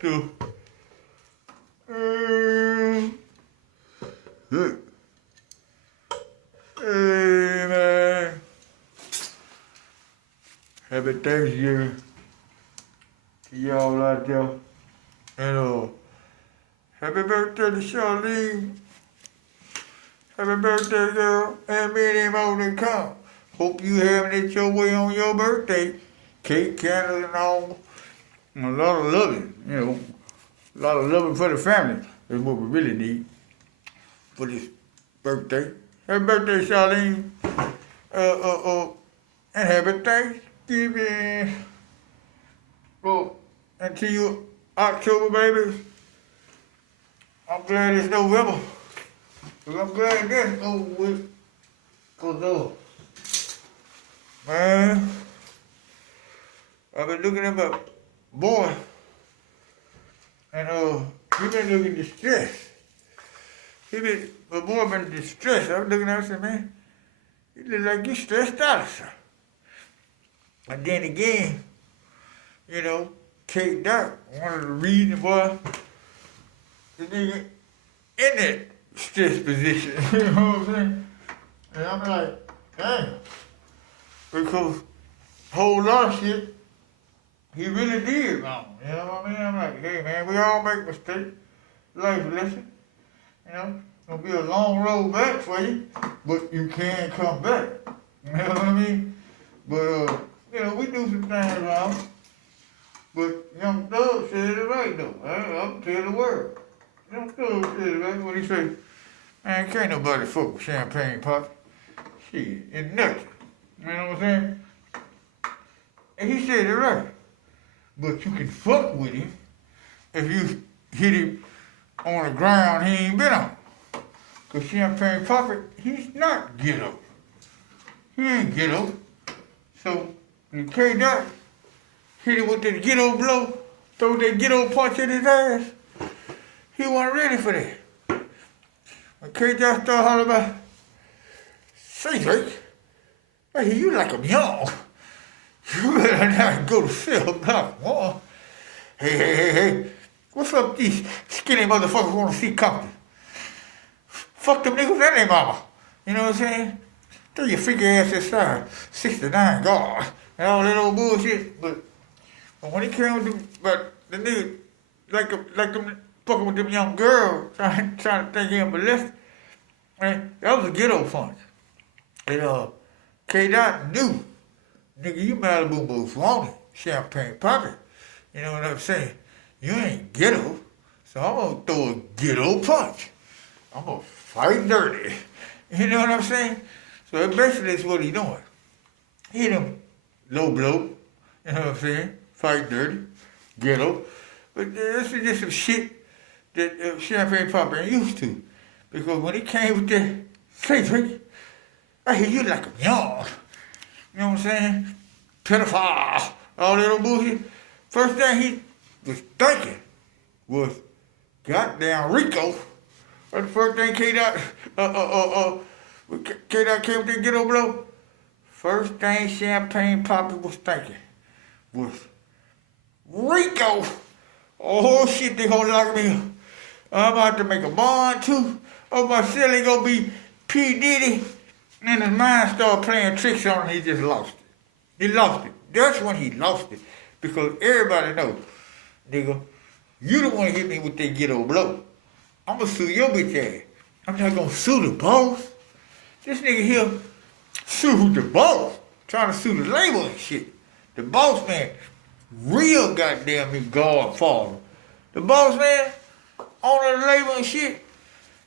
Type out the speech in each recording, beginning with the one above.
to good. Hey man, happy Thanksgiving to y'all out there, and happy birthday to Charlene. Happy birthday, girl, and many more to come. Hope you having it your way on your birthday. Cake, candles, and all. And a lot of loving, a lot of loving for the family is what we really need for this birthday. Happy birthday, Charlene. And happy Thanksgiving. Well, until you October, baby. I'm glad it's November. I'm glad this over with. Cause man, I've been looking at my boy, and he been looking distressed. My boy been distressed. I was looking at him and said, man, he look like he's stressed out or something. And then again, Kate Dot, one of the reasons why the nigga in that stress position. You know what I'm saying? And I'm like, damn. Because whole lot of shit, he really did wrong. You know what I mean? I'm like, hey man, we all make mistakes. Life lesson. Gonna be a long road back for you, but you can come back. You know what I mean? But we do some things wrong. But Young Thug said it right though. I'm tell the word. Young Thug said it right when he say, man, can't nobody fuck with champagne pop. Shit, it's nothing. You know what I'm saying? And he said it right. But you can fuck with him if you hit him on the ground he ain't been on. Cause Champagne Poppy, he's not ghetto. He ain't ghetto. So when K-Dot hit him with that ghetto blow, throw that ghetto punch in his ass, he wasn't ready for that. When K-Dot started hollering about, say Drake, I hear you like I'm young. You better not go to cell block 1. Hey. What's up these skinny motherfuckers want to see Compton? Fuck them niggas and their mama. You know what I'm saying? Throw your figure ass aside. 69 guard and all that old bullshit. But when it came to the nigga, like them fucking with them young girls, trying to think him molested, man, that was a ghetto punch. And K-Dot knew, nigga, you Malibu Boots wanted, Champagne Poppy. You know what I'm saying? You ain't ghetto, so I'm gonna throw a ghetto punch. I'm gonna fight dirty. You know what I'm saying? So basically that's what he doing. Hit him low blow, you know what I'm saying? Fight dirty, ghetto. But this is just some shit that Champagne Poppy ain't used to. Because when he came with that, say Drake, I hear you like a young. You know what I'm saying? Pedophile, all that old bullshit. First thing he was thinking was goddamn Rico. That's the first thing K-Dot came with that ghetto blow. First thing Champagne Poppy was thinking was Rico. Oh shit, they gonna lock me up. I'm about to make a bond too. Oh, my silly gonna be P. Diddy. And his mind started playing tricks on him, he just lost it. He lost it. That's when he lost it. Because everybody knows, nigga, you the one hit me with that ghetto blow. I'm gonna sue your bitch ass. I'm not gonna sue the boss. This nigga here sue the boss. Trying to sue the label and shit. The boss man, real goddamn me godfather. The boss man, owner of the label and shit,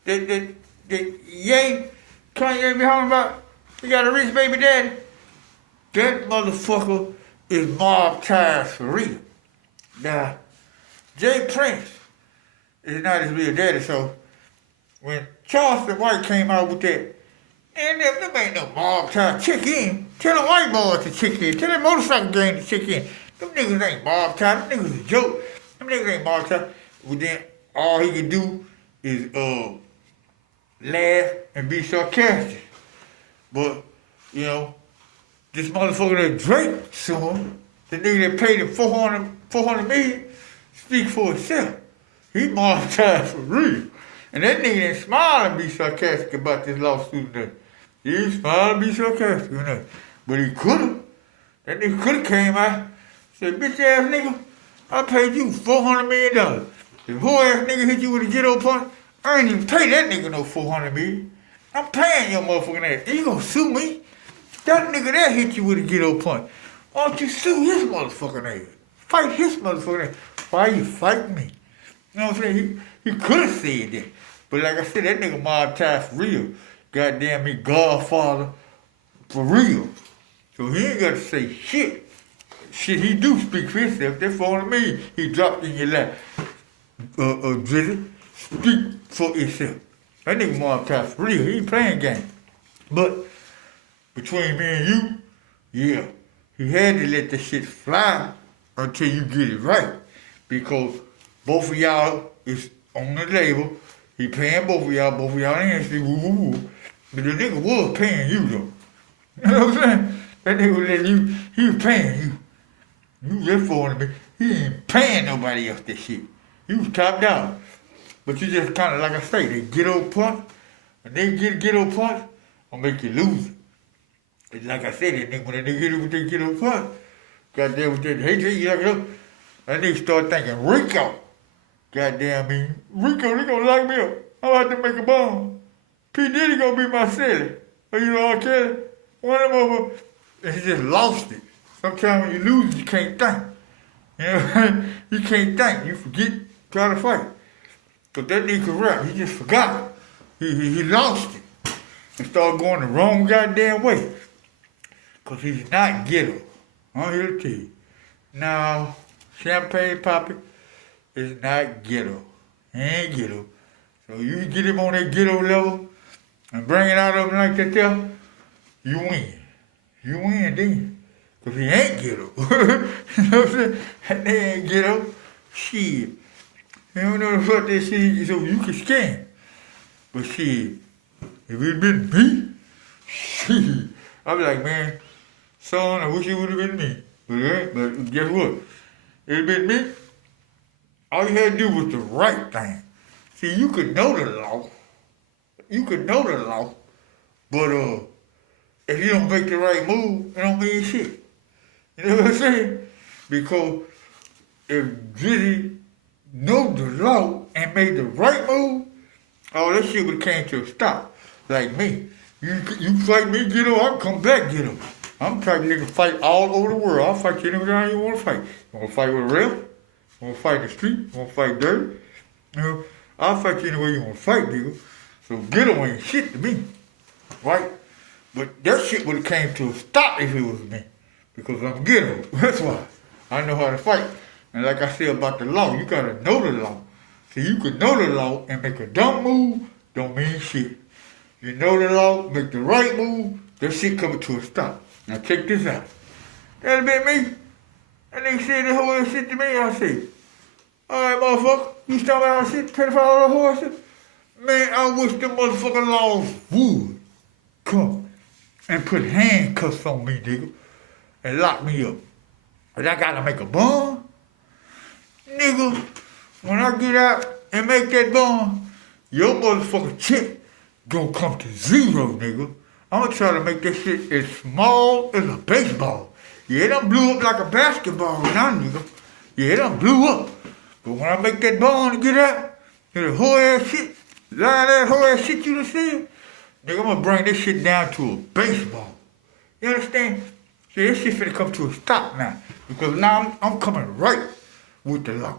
that Ye, Kanye be talking about, he got a rich baby daddy. That motherfucker is mob ties for real. Now, Jay Prince is not his real daddy, so when Charleston White came out with that, and them ain't no mob ties, check in. Tell the white boys to check in. Tell the motorcycle gang to check in. Them niggas ain't mob ties. Them niggas a joke. Them niggas ain't mob ties. Well, then all he can do is laugh and be sarcastic. But, this motherfucker that Drake suing, The nigga that paid him 400 million speak for itself. He monetized for real. And that nigga didn't smile and be sarcastic about this lawsuit today. He didn't smile and be sarcastic enough. But he could've. That nigga could've came out, said, bitch ass nigga, I paid you $400 million. If whole ass nigga hit you with a ghetto punch, I ain't even pay that nigga no $400 million. I'm paying your motherfucking ass. And you gonna sue me? That nigga there hit you with a ghetto punch. Why don't you sue his motherfucking ass? Fight his motherfucking ass. Why you fighting me? You know what I'm saying? He could have said that. But like I said, that nigga monetized for real. Goddamn me, Godfather for real. So he ain't got to say shit. Shit, he do speak for himself. That $400 million he dropped in your lap. Drizzy, speak for itself. That nigga monetized for real. He ain't playing games. But between me and you, yeah, he had to let that shit fly until you get it right. Because both of y'all is on the label. He paying both of y'all ain't say woo woo woo. But the nigga was paying you though. You know what I'm saying? That nigga was letting you, he was paying you. You just for me. He ain't paying nobody else that shit. You was top dog. But you just kinda like I say, they ghetto punch. When they get a ghetto punch, gonna make you lose it. And like I said, that nigga, when they get it with that ghetto punch, goddamn with that hatred, you know, that nigga start thinking Rico. Goddamn me. Rico, they gonna lock me up. I'm about to make a bomb. P. Diddy gonna be my city. Or you know, R. Kelly. One of them over. And he just lost it. Sometimes when you lose, you can't think. You know, you can't think. You forget trying to fight. But that nigga could rap. He just forgot. He lost it. And started going the wrong goddamn way. Because he's not ghetto. I'm here to tell you. Now, Champagne Papi is not ghetto. He ain't ghetto. So you get him on that ghetto level and bring it out of him like that there, you win. You win then. Because he ain't ghetto. You know what I'm saying? And they ain't ghetto. Shit. You don't know the fuck that shit, so you can scam. But shit, if it been me, shit, I'd be like, man, son, I wish it would have been me. But guess what? If it been me, all you had to do was the right thing. See, you could know the law. You could know the law. But if you don't make the right move, it don't mean shit. You know what I'm saying? Because if Drizzy know the law and made the right move, all that shit would have came to a stop. Like me. You fight me, ghetto, I'll come back, ghetto. I'm the type of nigga fight all over the world. I'll fight you anywhere you want to fight. You want to fight with a ref? You want to fight in the street? You want to fight dirty? You know, I'll fight you anywhere you want to fight, nigga. So ghetto ain't shit to me. Right? But that shit would have came to a stop if it was me. Because I'm ghetto. That's why. I know how to fight. And like I said about the law, you gotta know the law. See, you could know the law and make a dumb move, don't mean shit. You know the law, make the right move, that shit coming to a stop. Now check this out. That'd been me. And they said the whole shit to me, I said, alright motherfucker, you talking about shit, $25 horses? Man, I wish the motherfucking laws would come and put handcuffs on me, nigga, and lock me up. But I gotta make a bond? Nigga, when I get out and make that bond, your motherfucking check gonna come to zero, nigga. I'm gonna try to make that shit as small as a baseball. Yeah, it done blew up like a basketball now, nigga. Yeah, it done blew up. But when I make that bond and get out, the whole ass shit, line that whole ass shit you done seen, nigga, I'm gonna bring this shit down to a baseball. You understand? See, this shit finna come to a stop now. Because now I'm coming right with the law.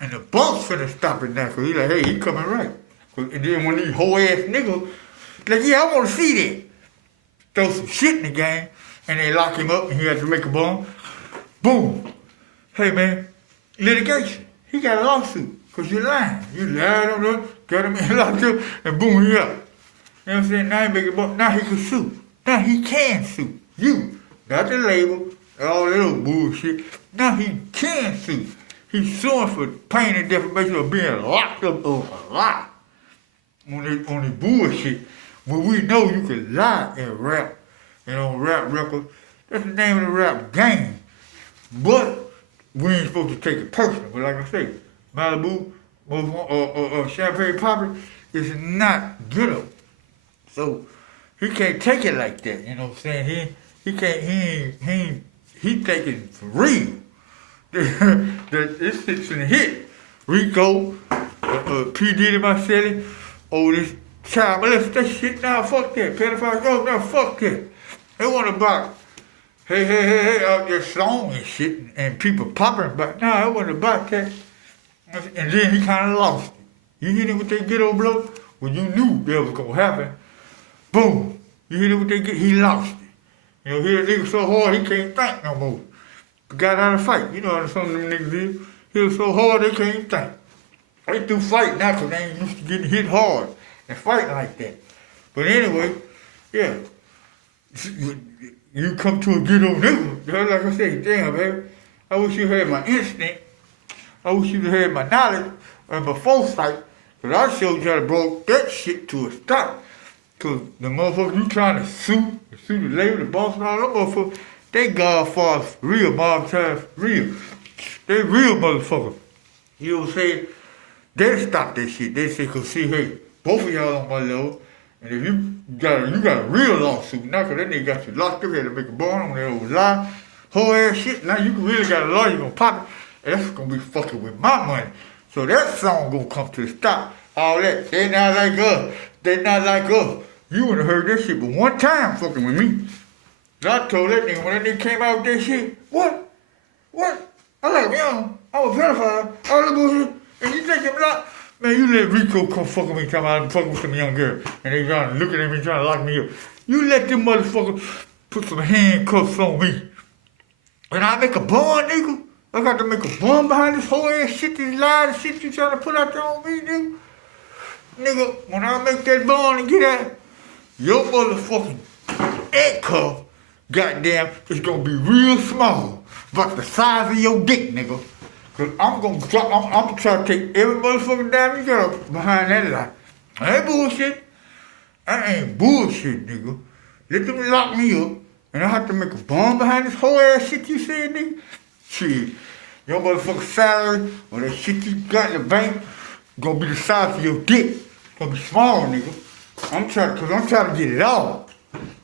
And the boss finna stop it now, because he like, hey, he coming right. And then when these whole ass niggas, like, yeah, I wanna see that. Throw some shit in the game, and they lock him up, and he has to make a bond. Boom. Hey, man, litigation. He got a lawsuit, because you lying. You lied on them, got him in locked up, and boom, he up. You know what I'm saying? Now he make a bond. Now he can sue. Now he can sue. You. Not the label, all that old bullshit. Now he can sue. He's suing for pain and defamation of being locked up on a lie. On the bullshit. When we know you can lie and rap, and on rap records, that's the name of the rap game. But we ain't supposed to take it personal. But like I say, Malibu or Champagne Poppy is not ghetto. So he can't take it like that. You know what I'm saying? He can't, he taking for real. This shit's in the hit. Rico, P. Diddy Marcelli, this child molest that shit now, fuck that. Pedophile, go now, fuck that. They want about, hey, out there song and shit, and people popping, but nah, it wasn't about that. And then he kind of lost it. You hit him with that ghetto blow? Well, you knew that was going to happen. Boom. You hit him with that ghetto, he lost it. You know, hit a nigga so hard he can't think no more. Got out of fight. You know how some of them niggas did. Hit him so hard they can't even think. They do fight now because they ain't used to getting hit hard and fighting like that. But anyway, yeah. You come to a ghetto nigga, like I say, damn, baby. I wish you had my instinct. I wish you had my knowledge and my foresight. Because I showed you how to brought that shit to a stop. Because the motherfuckers you trying to sue the label, the boss, and all that motherfuckers, they godfathers, real mob ties, real. They real motherfuckers. You know what I'm saying? They stop that shit. They say, cause see, hey, both of y'all on my level, and if you got a real lawsuit, now cause that nigga got you locked up, had to make a bond on that old lie, whole ass shit, now you really got a lawyer, you gonna pop it, and that's gonna be fucking with my money. So that song gonna come to the stop. All that, they not like us, they not like us. You wouldn't have heard that shit but one time fucking with me. I told that nigga when that nigga came out with that shit, what? I like, yo, I'm a pedophile, all that bullshit, and you think them lock? Man, you let Rico come fuck with me, talking about I'm fucking with some young girl, and they trying to looking at me, trying to lock me up. You let them motherfuckers put some handcuffs on me. And I make a bond, nigga. I got to make a bond behind this whole ass shit, this lie, the shit you trying to put out there on me, nigga. Nigga, when I make that bond and get out, your motherfucking handcuff, goddamn, is gonna be real small, about the size of your dick, nigga. Cause I'm gonna try to take every motherfucking damn you got behind that lie. I ain't bullshit. Nigga. Let them lock me up, and I have to make a bond behind this whole ass shit you said, nigga. Shit, your motherfucking salary or that shit you got in the bank gonna be the size of your dick. Gonna be small, nigga. I'm trying to get it all.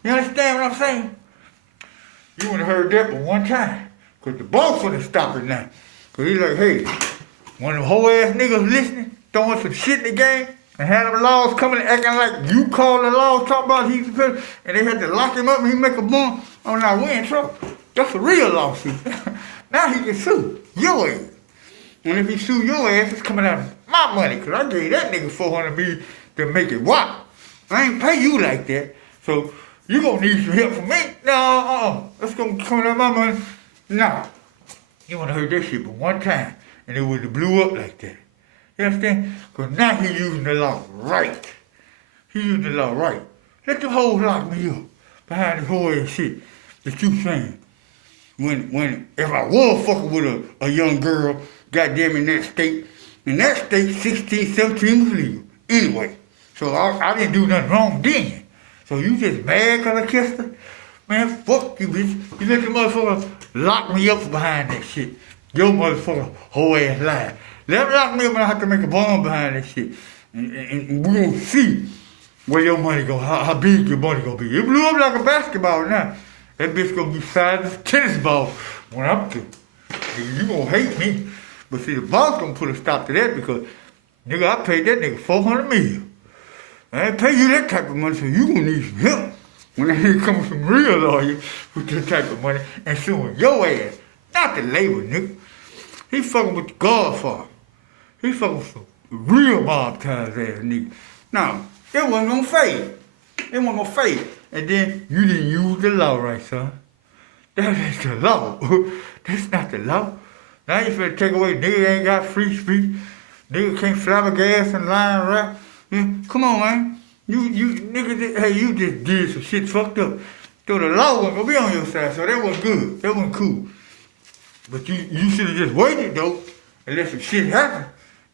You understand what I'm saying? You wouldn't have heard that but one time. Cause the boss wouldn't stop it now. Cause he's like, hey, one of them whole ass niggas listening, throwing some shit in the game, and had them laws coming and acting like you called the laws talking about he's the president, and they had to lock him up and he make a bond. Oh, now we in trouble. That's a real lawsuit. Now he can sue your ass. And if he sue your ass, it's coming out of my money. Cause I gave that nigga $400 million to make it walk. I ain't pay you like that. So you gonna need some help from me? No, that's gonna come out of my money. Nah. You wanna heard that shit but one time, and it would have blew up like that. You understand? Cause now he using the law right. He using the law right. Let the hoes lock me up behind the whole ass shit that you saying. If I was fucking with a young girl, goddamn in that state 16, 17 was legal. Anyway, so I didn't do nothing wrong then. So you just mad cause I kissed her? Man, fuck you, bitch. You let the motherfucker lock me up behind that shit. Your motherfucker whole ass lie. Let them lock me up and I have to make a bond behind that shit. And we're gonna see where your money go, how big your money gonna be. It blew up like a basketball now. That bitch gonna be size of a tennis ball when I'm through. You gonna hate me. But see, the boss gonna put a stop to that because, nigga, I paid that nigga $400 million. I ain't pay you that type of money, so you gonna need some help. When that nigga come from real lawyers with that type of money and suing your ass, not the label, nigga. He fucking with the Godfather. He fucking with some real mob ties ass nigga. Now, that wasn't gonna fade. It wasn't gonna fade. And then you didn't use the law right, son. That ain't the law. That's not the law. Now you finna take away nigga ain't got free speech. Nigga can't flabbergast and lie and rap. Yeah, come on, man. You nigga, hey, you just did some shit fucked up. So the law wasn't gonna be on your side, so that was good. That wasn't cool. But you should have just waited though and let some shit happen.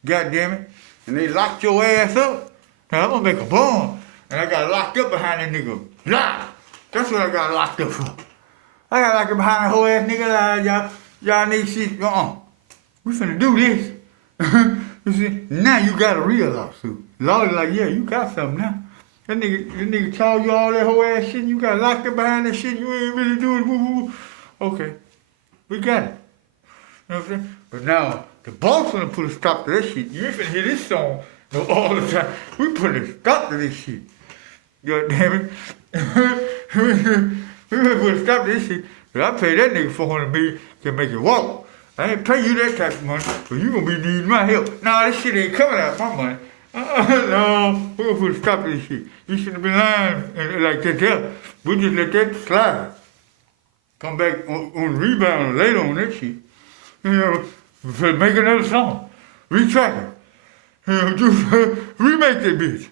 God damn it. And they locked your ass up. Now I'm gonna make a bond. And I got locked up behind that nigga. Lie. That's what I got locked up for. I got locked up behind that whole ass nigga lie, y'all. Y'all niggas shit, we finna do this. You see, now you got a real lawsuit. Lawyer like, yeah, you got something now. That nigga charge you all that whole ass shit, and you got locked up behind that shit, you ain't really doing it, woo, woo, woo. Okay, we got it. You know what I'm saying? But now, the boss gonna put a stop to that shit. You ain't finna hear this song all the time. We put a stop to this shit. God damn it. We finna put a stop to this shit. But I pay that nigga $400 million to make it walk. I ain't pay you that type of money, but you gonna be needing my help. Nah, this shit ain't coming out of my money. No, we gonna put a stop to this shit. You shouldn't have been lying like that. We just let that slide. Come back on rebound later on that shit. You know, make another song. Retrack it. You know, just remake that bitch.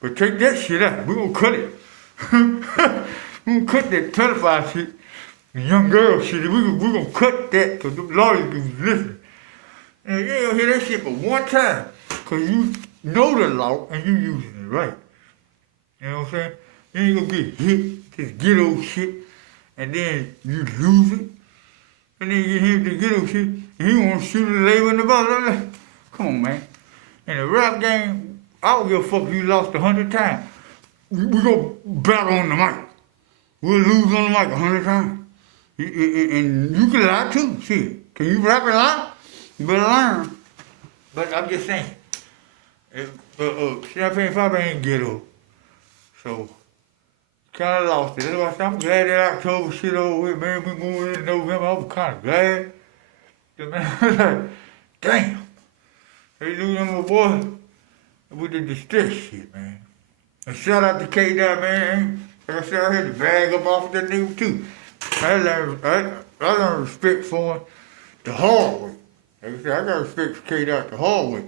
But take that shit out. We gonna cut it. We gonna cut that pedophile shit. The young girl shit, we gonna cut that because the lawyers can listen. And you ain't gonna hear that shit but one time because you know the law and you using it right. You know what I'm saying? You ain't gonna get hit, this ghetto shit, and then you lose it. And then you get hit with the ghetto shit, and he wanna shoot the label in the bottom. Come on, man. In a rap game, I don't give a fuck if you lost 100 times. We gonna battle on the mic. We'll lose on the mic 100 times. And you can lie too, shit. Can you rap and lie? You better learn. But I'm just saying, Champagne Papa ain't ghetto. So, kind of lost it. That's why I said, I'm glad that October shit over with, man. We moving into November. I was kind of glad. Man, I was like, damn. They losing my boy with the distress shit, man. And shout out to K-Dot, man. Like I said, I had to bag up off of that nigga too. I learned respect for him the hard way. Like I said, I got respect for K-Dot the hard way.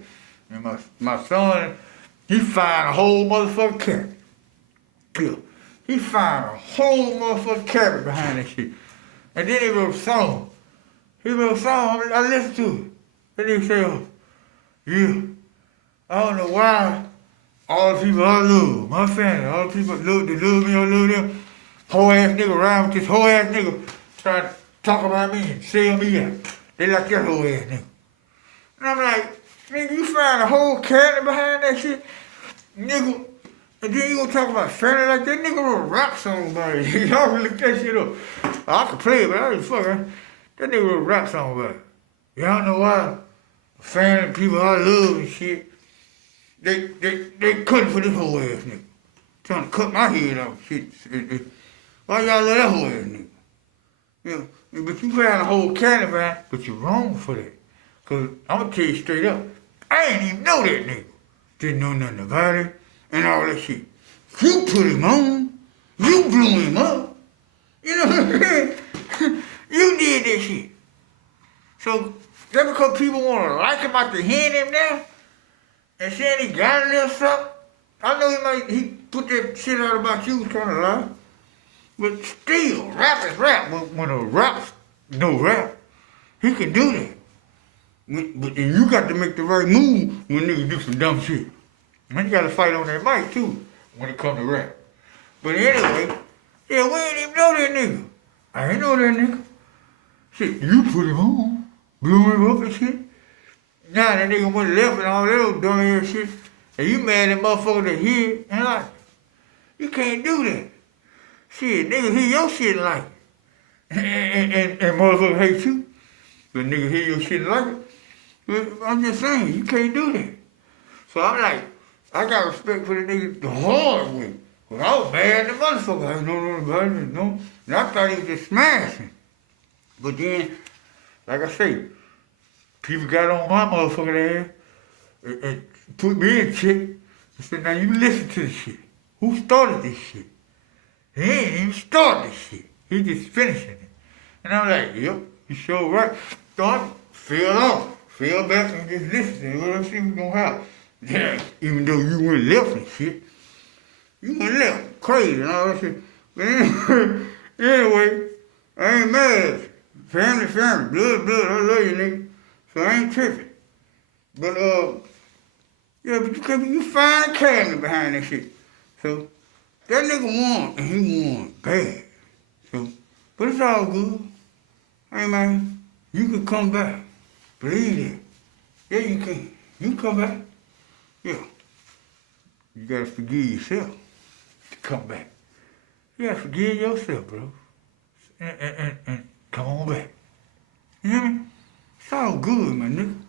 And my son, he find a whole motherfucking cabin. Yeah. He find a whole motherfucking cabin behind that shit. And then he wrote a song. He wrote a song, I listened to it. And he said, yeah, I don't know why all the people I love, my family, all the people that love me, I love them. Whole ass nigga around with this whole ass nigga trying to talk about me and sell me out. They like that whole ass nigga. And I'm like, nigga, you find a whole cabin behind that shit? Nigga, and then you gonna talk about family like that? Nigga wrote a rap song about it. Y'all can look that shit up. I can play it, but I ain't fucking. That nigga wrote a rap song about it. Y'all know why? Family, people I love and shit, they couldn't for this whole ass nigga. Trying to cut my head off shit. Why y'all let that whole ass nigga? You know, but you found a whole caravan, but you're wrong for that. Cause I'm gonna tell you straight up, I ain't even know that nigga. Didn't know nothing about it and all that shit. You put him on, you blew him up. You know what I'm saying? You did that shit. So just because people wanna like him after hearing him now and saying he got a little something, I know he put that shit out about you kind of lie. But still, rap is rap. When a rap's no rap, he can do that. But then you got to make the right move when niggas do some dumb shit. And you got to fight on that mic too when it come to rap. But anyway, yeah, we ain't even know that nigga. I ain't know that nigga. Shit, you put him on, blew him up and shit. Now that nigga went left and all that old dumb ass shit. And you mad at motherfucker that hear it and like it. You can't do that. Shit, niggas hear your shit like it. And motherfuckers hate you. But niggas hear your shit like it. But I'm just saying, you can't do that. So I'm like, I got respect for the niggas the hard way. But I was mad at the motherfucker. I didn't know nothing about it. No. And I thought he was just smashing. But then, like I say, people got on my motherfucking ass and put me in check and said, now you listen to this shit. Who started this shit? He ain't even started this shit. He just finishing it. And I'm like, yep, you sure right. Start, fell back and just listen to what I see what's gonna happen. Yeah, even though you went left and shit. You went left, crazy and all that shit. But anyway, I ain't mad. Family, blood, I love you, nigga. So I ain't tripping. But, yeah, but you find a cabinet behind that shit. So, that nigga won, and he won bad. So, but it's all good. Hey, man, You can come back. Believe it. Yeah, you can. You can come back. Yeah. You gotta forgive yourself to come back. You gotta forgive yourself, bro. And come on back. You hear me? It's all good, my nigga.